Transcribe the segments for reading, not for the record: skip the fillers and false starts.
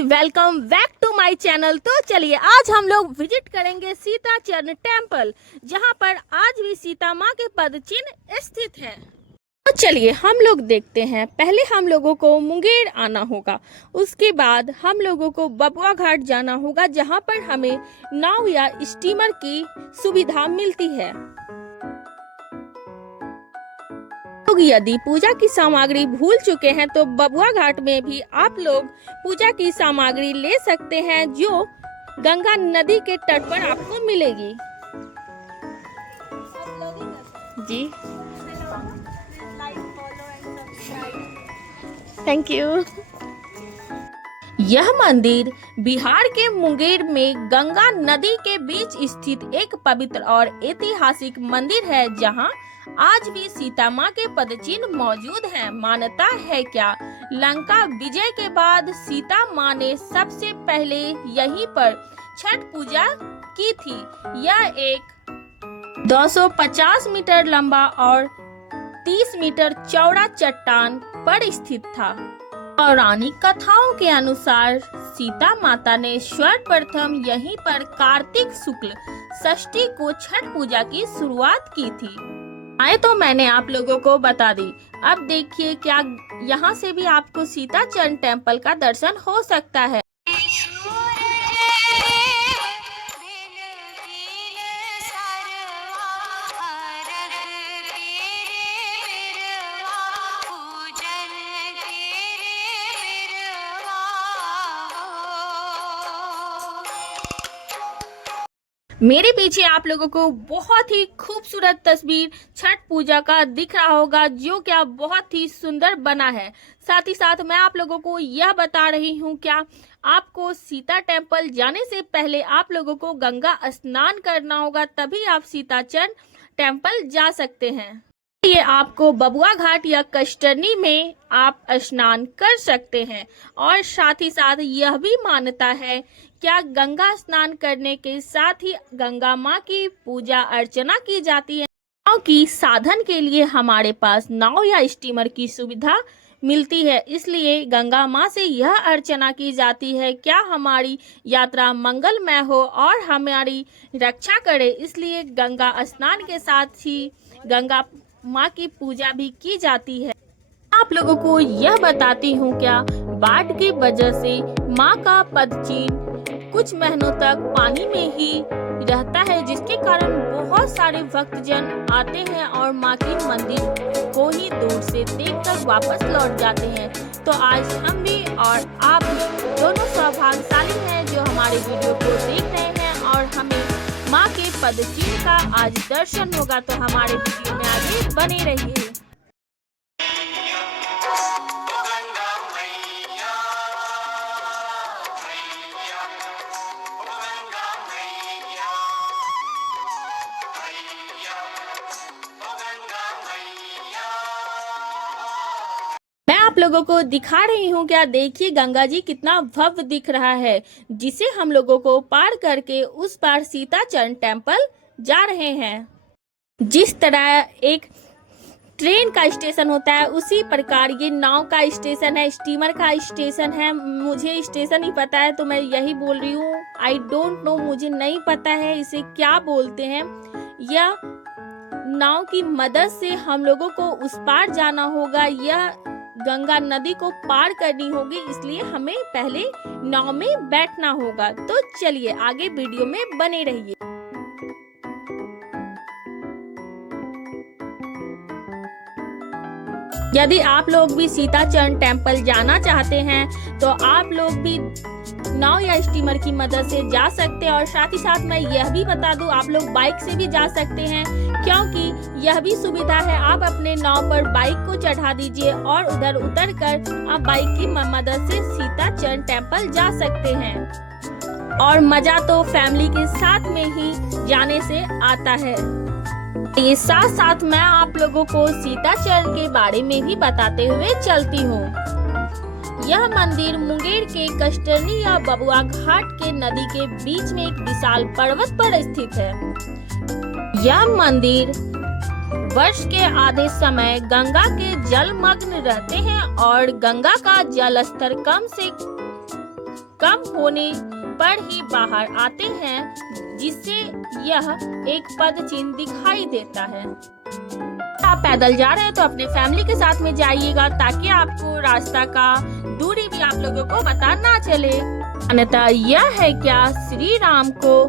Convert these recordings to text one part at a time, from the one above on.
Guys, welcome back to my channel. तो चलिए आज हम लोग विजिट करेंगे सीता चरण टेम्पल, जहां पर आज भी सीता माँ के पद चिन्ह स्थित है। तो चलिए हम लोग देखते हैं। पहले हम लोगों को मुंगेर आना होगा, उसके बाद हम लोगों को बबुआ घाट जाना होगा, जहां पर हमें नाव या स्टीमर की सुविधा मिलती है। यदि पूजा की सामग्री भूल चुके हैं तो बबुआ घाट में भी आप लोग पूजा की सामग्री ले सकते हैं, जो गंगा नदी के तट पर आपको मिलेगी। जी थैंक यू। यह मंदिर बिहार के मुंगेर में गंगा नदी के बीच स्थित एक पवित्र और ऐतिहासिक मंदिर है, जहां आज भी सीता माँ के पदचिन्ह मौजूद हैं। मान्यता है क्या लंका विजय के बाद सीता माँ ने सबसे पहले यहीं पर छठ पूजा की थी। यह एक 250 मीटर लंबा और 30 मीटर चौड़ा चट्टान पर स्थित था। पौराणिक कथाओं के अनुसार सीता माता ने सर्वप्रथम यहीं पर कार्तिक शुक्ल षष्ठी को छठ पूजा की शुरुआत की थी। आए तो मैंने आप लोगों को बता दी। अब देखिए क्या यहाँ से भी आपको सीता चरण टेम्पल का दर्शन हो सकता है। मेरे पीछे आप लोगों को बहुत ही खूबसूरत तस्वीर छठ पूजा का दिख रहा होगा, जो क्या बहुत ही सुंदर बना है। साथ ही साथ मैं आप लोगों को यह बता रही हूँ, क्या आपको सीता टेम्पल जाने से पहले आप लोगों को गंगा स्नान करना होगा, तभी आप सीता चरण टेम्पल जा सकते हैं। ये आपको बबुआ घाट या कष्टरनी में आप स्नान कर सकते हैं। और साथ ही साथ यह भी मान्यता है, क्या गंगा स्नान करने के साथ ही गंगा माँ की पूजा अर्चना की जाती है। नाव की साधन के लिए हमारे पास नाव या स्टीमर की सुविधा मिलती है, इसलिए गंगा माँ से यह अर्चना की जाती है, क्या हमारी यात्रा मंगलमय हो और हमारी रक्षा करे। इसलिए गंगा स्नान के साथ ही गंगा माँ की पूजा भी की जाती है। आप लोगों को यह बताती हूँ, क्या बाढ़ की वजह से माँ का पद चिन्ह कुछ महीनों तक पानी में ही रहता है, जिसके कारण बहुत सारे भक्तजन आते हैं और माँ के मंदिर को ही दूर से देखकर वापस लौट जाते हैं। तो आज हम भी और आप भी दोनों सौभाग्यशाली हैं जो हमारे वीडियो को देख रहे हैं और हमें माँ के पद चिन्ह का आज दर्शन होगा। तो हमारे वीडियो में आगे बने रहिए। आप लोगों को दिखा रही हूँ, क्या देखिए गंगा जी कितना भव्य दिख रहा है, जिसे हम लोगों को पार करके उस पार सीता चरण टेम्पल जा रहे हैं। जिस तरह एक ट्रेन का स्टेशन होता है, उसी प्रकार ये नाव का स्टेशन है, स्टीमर का स्टेशन है। मुझे स्टेशन ही पता है तो मैं यही बोल रही हूँ। आई डोंट नो, मुझे नहीं पता है इसे क्या बोलते हैं। यह नाव की मदद से हम लोगों को उस पार जाना होगा, यह गंगा नदी को पार करनी होगी, इसलिए हमें पहले नाव में बैठना होगा। तो चलिए आगे वीडियो में बने रहिए। यदि आप लोग भी सीता चरण टेम्पल जाना चाहते हैं तो आप लोग भी नाव या स्टीमर की मदद से जा सकते हैं। और साथ ही साथ मैं यह भी बता दूं, आप लोग बाइक से भी जा सकते हैं, क्योंकि यह भी सुविधा है। आप अपने नाव पर बाइक को चढ़ा दीजिए और उधर उतर कर आप बाइक की मदद से सीता चरण टेम्पल जा सकते हैं। और मजा तो फैमिली के साथ में ही जाने से आता है। ये साथ साथ मैं आप लोगों को सीता चरण के बारे में भी बताते हुए चलती हूँ। यह मंदिर मुंगेर के कष्टरनी या बबुआ घाट के नदी के बीच में एक विशाल पर्वत पर स्थित है। यह मंदिर वर्ष के आधे समय गंगा के जलमग्न रहते हैं और गंगा का जल स्तर कम होने पर ही बाहर आते हैं, जिससे यह एक पद चिन्ह दिखाई देता है। आप पैदल जा रहे हैं तो अपने फैमिली के साथ में जाइएगा, ताकि आपको रास्ता का दूरी भी आप लोगों को पता ना चले। अन्यथा यह है क्या श्री राम को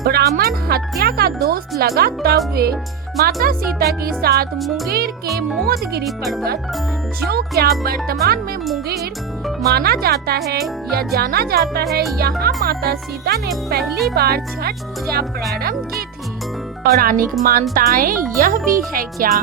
ब्राह्मण हत्या का दोष लगा, तब वे माता सीता के साथ मुंगेर के मोदगिरी पर्वत, जो क्या वर्तमान में मुंगेर माना जाता है या जाना जाता है, यहाँ माता सीता ने पहली बार छठ पूजा प्रारंभ की थी। पौराणिक मान्यताएं यह भी है क्या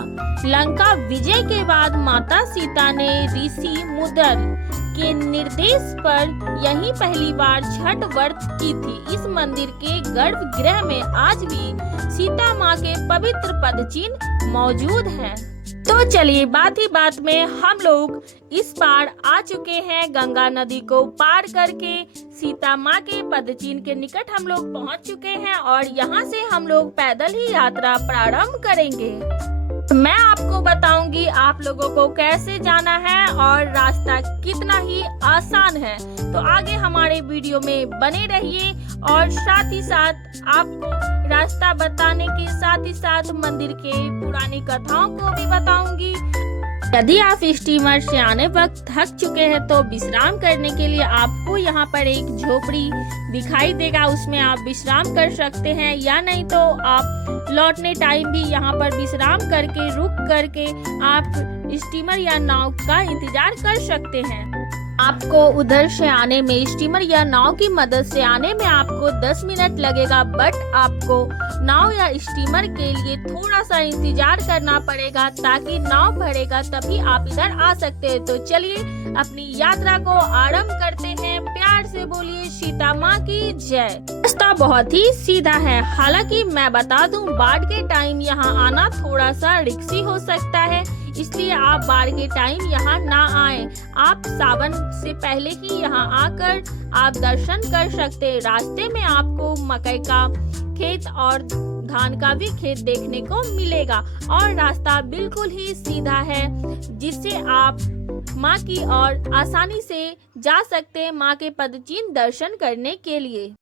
लंका विजय के बाद माता सीता ने ऋषि मुद्गल के निर्देश पर यही पहली बार छठ व्रत की थी। इस मंदिर के गर्भगृह में आज भी सीता माँ के पवित्र पद चिन्ह मौजूद हैं। तो चलिए बात ही बात में हम लोग इस बार आ चुके हैं गंगा नदी को पार करके सीता माँ के पद चिन्ह के निकट हम लोग पहुँच चुके हैं और यहाँ से हम लोग पैदल ही यात्रा प्रारंभ करेंगे। मैं आपको बताऊंगी आप लोगों को कैसे जाना है और रास्ता कितना ही आसान है। तो आगे हमारे वीडियो में बने रहिए और साथ ही साथ आपको रास्ता बताने के साथ ही साथ मंदिर के पुरानी कथाओं को भी बताऊंगी। यदि आप स्टीमर से आने वक्त थक चुके हैं तो विश्राम करने के लिए आपको यहाँ पर एक झोपड़ी दिखाई देगा, उसमें आप विश्राम कर सकते हैं, या नहीं तो आप लौटने टाइम भी यहाँ पर विश्राम करके रुक करके आप स्टीमर या नाव का इंतजार कर सकते हैं। आपको उधर से आने में स्टीमर या नाव की मदद से आने में आपको 10 मिनट लगेगा, बट आपको नाव या स्टीमर के लिए थोड़ा सा इंतजार करना पड़ेगा, ताकि नाव भरेगा तभी आप इधर आ सकते हैं। तो चलिए अपनी यात्रा को आरंभ करते हैं। प्यार से बोलिए सीता माँ की जय। रास्ता बहुत ही सीधा है, हालांकि मैं बता दूं बाढ़ के टाइम यहाँ आना थोड़ा सा रिस्की हो सकता है, इसलिए आप बाढ़ के टाइम यहाँ ना आए। आप सावन से पहले ही यहाँ आकर आप दर्शन कर सकते हैं। रास्ते में आपको मकई का खेत और धान का भी खेत देखने को मिलेगा और रास्ता बिल्कुल ही सीधा है, जिससे आप माँ की ओर आसानी से जा सकते हैं माँ के पद चिन्ह दर्शन करने के लिए।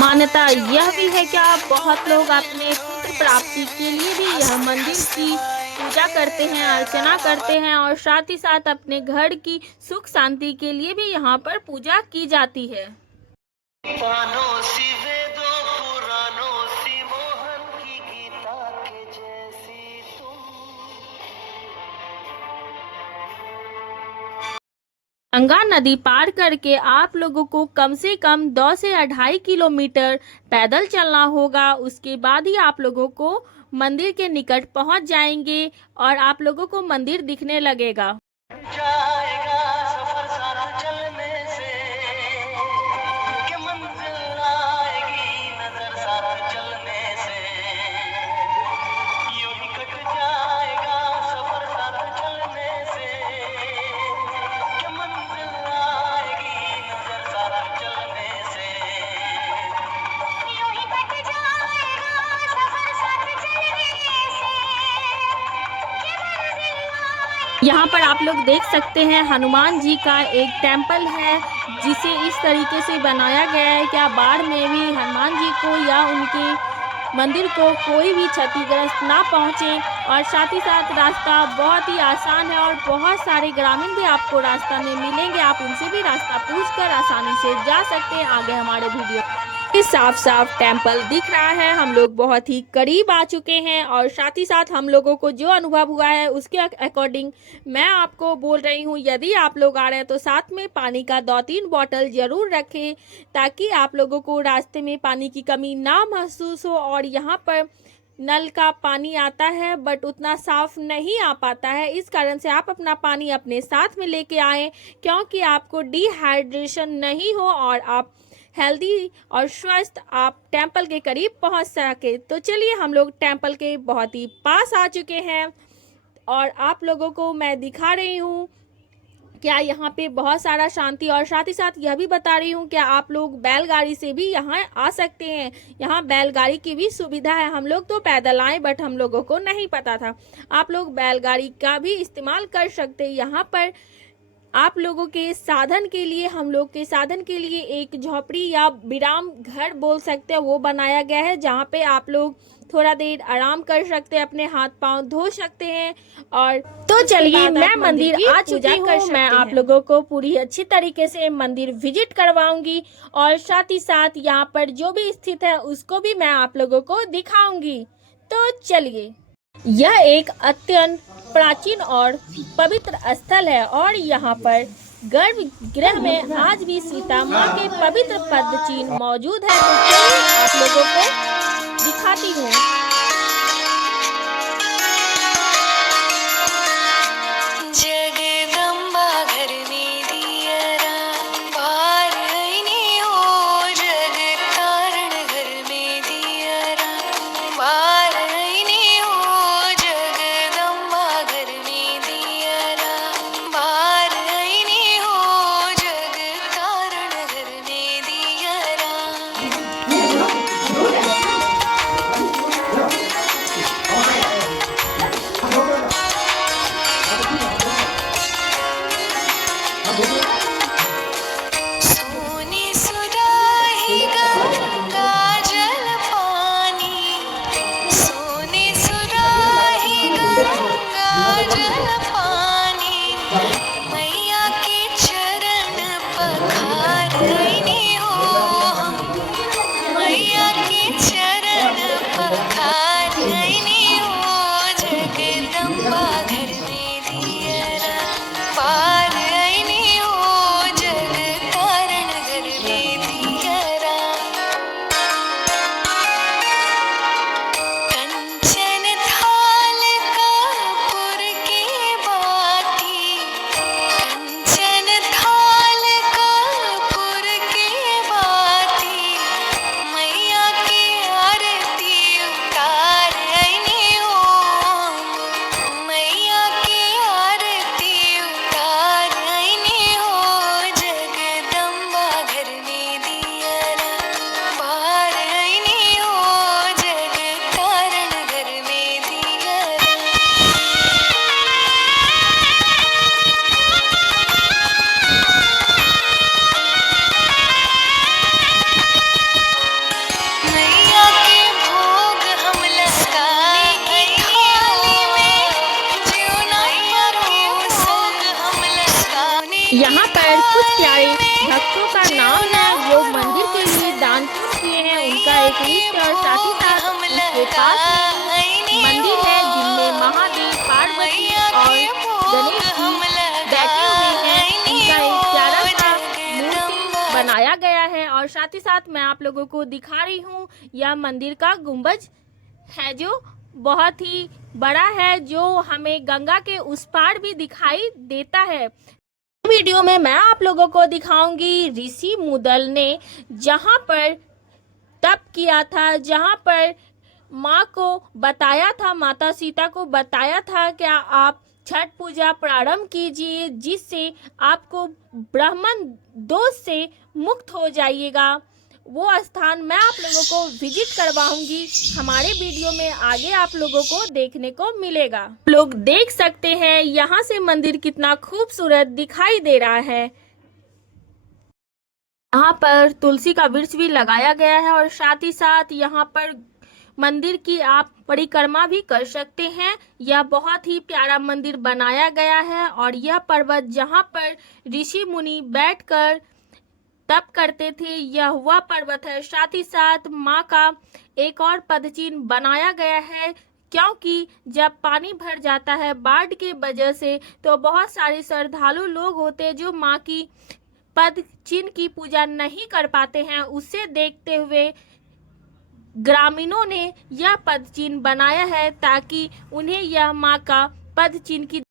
मान्यता यह भी है कि बहुत लोग अपने पुत्र प्राप्ति के लिए भी यह मंदिर की पूजा करते हैं, अर्चना करते हैं और साथ ही साथ अपने घर की सुख शांति के लिए भी यहाँ पर पूजा की जाती है। गंगा नदी पार करके आप लोगों को कम से कम 2 से 2.5 किलोमीटर पैदल चलना होगा। उसके बाद ही आप लोगों को मंदिर के निकट पहुंच जाएंगे और आप लोगों को मंदिर दिखने लगेगा। यहाँ पर आप लोग देख सकते हैं हनुमान जी का एक टेम्पल है, जिसे इस तरीके से बनाया गया है। क्या बाढ़ में भी हनुमान जी को या उनके मंदिर को कोई भी क्षतिग्रस्त ना पहुंचे। और साथ ही साथ रास्ता बहुत ही आसान है और बहुत सारे ग्रामीण भी आपको रास्ता में मिलेंगे, आप उनसे भी रास्ता पूछकर आसानी से जा सकते हैं। आगे हमारे वीडियो साफ साफ टेम्पल दिख रहा है, हम लोग बहुत ही करीब आ चुके हैं और साथ ही साथ हम लोगों को जो अनुभव हुआ है उसके अकॉर्डिंग मैं आपको बोल रही हूँ। यदि आप लोग आ रहे हैं तो साथ में पानी का 2-3 बॉटल जरूर रखें, ताकि आप लोगों को रास्ते में पानी की कमी ना महसूस हो। और यहाँ पर नल का पानी आता है बट उतना साफ नहीं आ पाता है, इस कारण से आप अपना पानी अपने साथ में लेके आएँ, क्योंकि आपको डिहाइड्रेशन नहीं हो और आप हेल्दी और स्वस्थ आप टेम्पल के करीब पहुंच सके। तो चलिए हम लोग टेम्पल के बहुत ही पास आ चुके हैं और आप लोगों को मैं दिखा रही हूँ क्या यहाँ पे बहुत सारा शांति। और साथ ही साथ यह भी बता रही हूँ क्या आप लोग बैलगाड़ी से भी यहाँ आ सकते हैं, यहाँ बैलगाड़ी की भी सुविधा है। हम लोग तो पैदल आए बट हम लोगों को नहीं पता था, आप लोग बैलगाड़ी का भी इस्तेमाल कर सकते हैं। यहाँ पर आप लोगों के साधन के लिए, हम लोग के साधन के लिए एक झोपड़ी या विराम घर बोल सकते हैं वो बनाया गया है, जहाँ पे आप लोग थोड़ा देर आराम कर सकते हैं, अपने हाथ पांव धो सकते हैं। और तो चलिए मैं मंदिर आ चुकी हूँ, मैं आप लोगों को पूरी अच्छी तरीके से मंदिर विजिट करवाऊंगी और साथ ही साथ यहाँ पर जो भी स्थित है उसको भी मैं आप लोगों को दिखाऊंगी। तो चलिए, यह एक अत्यंत प्राचीन और पवित्र स्थल है और यहाँ पर गर्भगृह में आज भी सीता माँ के पवित्र पद चिन्ह मौजूद है। तो चलिए आप लोगों को दिखाती हूँ। यहाँ पर कुछ प्यारे भक्तों का नाम है जो मंदिर के लिए दान किए हैं, उनका एक लिस्ट और साथ ही साथ उसके पास में मंदिर है जिनमें महादेव, पार्वती और गणेश जी बैठे हुए हैं। उनका एक प्यारा सा मूर्ति बनाया गया है और साथ ही साथ मैं आप लोगों को दिखा रही हूँ यह मंदिर का गुंबज है जो बहुत ही बड़ा है, जो हमें गंगा के उस पार भी दिखाई देता है। वीडियो में मैं आप लोगों को दिखाऊंगी ऋषि मुदल ने जहां पर तप किया था, जहां पर माँ को बताया था, माता सीता को बताया था क्या आप छठ पूजा प्रारंभ कीजिए जिससे आपको ब्राह्मण दोष से मुक्त हो जाइएगा। वो स्थान मैं आप लोगों को विजिट करवाऊंगी, हमारे वीडियो में आगे आप लोगों को देखने को मिलेगा। लोग देख सकते हैं यहाँ से मंदिर कितना खूबसूरत दिखाई दे रहा है। यहाँ पर तुलसी का वृक्ष भी लगाया गया है और साथ ही साथ यहाँ पर मंदिर की आप परिक्रमा भी कर सकते हैं। यह बहुत ही प्यारा मंदिर बनाया गया है और यह पर्वत जहां पर ऋषि मुनि बैठकर तप करते थे, यह वह पर्वत है। साथ ही साथ माँ का एक और पदचिन्ह बनाया गया है, क्योंकि जब पानी भर जाता है बाढ़ के वजह से, तो बहुत सारे श्रद्धालु लोग होते हैं जो माँ की पद चिन्ह की पूजा नहीं कर पाते हैं। उसे देखते हुए ग्रामीणों ने यह पद चिन्ह बनाया है ताकि उन्हें यह माँ का पद चिन्ह की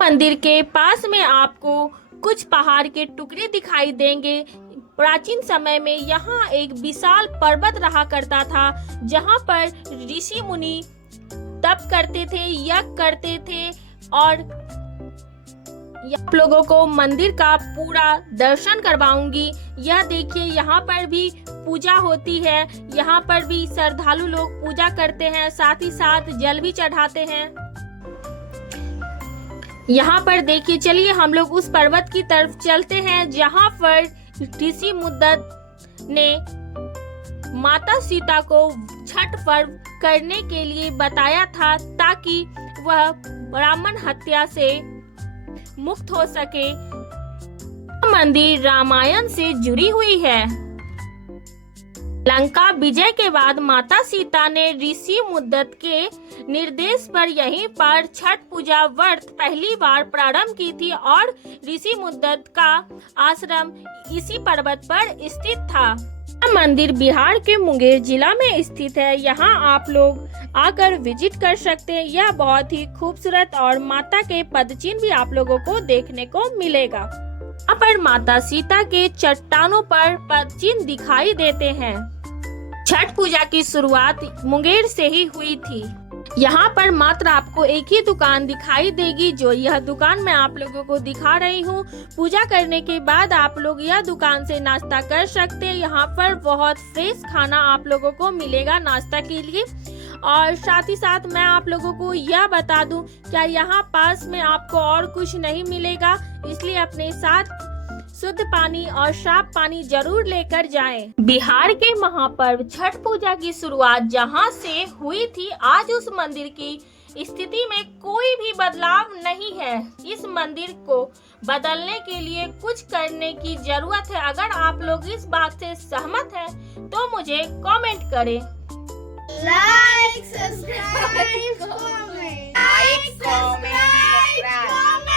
मंदिर के पास में आपको कुछ पहाड़ के टुकड़े दिखाई देंगे। प्राचीन समय में यहाँ एक विशाल पर्वत रहा करता था, जहाँ पर ऋषि मुनि तप करते थे, यज्ञ करते थे। और आप लोगों को मंदिर का पूरा दर्शन करवाऊंगी। यह देखिए, यहाँ पर भी पूजा होती है, यहाँ पर भी श्रद्धालु लोग पूजा करते हैं, साथ ही साथ जल भी चढ़ाते हैं। यहाँ पर देखिए, चलिए हम लोग उस पर्वत की तरफ चलते हैं जहाँ पर ऋषि मुद्दत ने माता सीता को छठ पर्व करने के लिए बताया था, ताकि वह ब्राह्मण हत्या से मुक्त हो सके। मंदिर रामायण से जुड़ी हुई है। लंका विजय के बाद माता सीता ने ऋषि मुद्दत के निर्देश पर यहीं पर छठ पूजा व्रत पहली बार प्रारंभ की थी और ऋषि मुद्दत का आश्रम इसी पर्वत पर स्थित था। मंदिर बिहार के मुंगेर जिला में स्थित है। यहाँ आप लोग आकर विजिट कर सकते हैं। यह बहुत ही खूबसूरत और माता के पदचिन्ह भी आप लोगों को देखने को मिलेगा। यहाँ पर माता सीता के चट्टानों पर पदचिन्ह दिखाई देते हैं। छठ पूजा की शुरुआत मुंगेर से ही हुई थी। यहाँ पर मात्र आपको एक ही दुकान दिखाई देगी, जो यह दुकान मैं आप लोगों को दिखा रही हूँ। पूजा करने के बाद आप लोग यह दुकान से नाश्ता कर सकते हैं। यहाँ पर बहुत फ्रेश खाना आप लोगों को मिलेगा नाश्ता के लिए। और साथ ही साथ मैं आप लोगों को यह बता दूं, क्या यहाँ पास में आपको और कुछ नहीं मिलेगा, इसलिए अपने साथ शुद्ध पानी और साफ पानी जरूर लेकर जाएं। बिहार के महापर्व छठ पूजा की शुरुआत जहां से हुई थी, आज उस मंदिर की स्थिति में कोई भी बदलाव नहीं है। इस मंदिर को बदलने के लिए कुछ करने की जरूरत है। अगर आप लोग इस बात से सहमत हैं, तो मुझे कमेंट करें। Like, subscribe, comment. Like, subscribe, comment.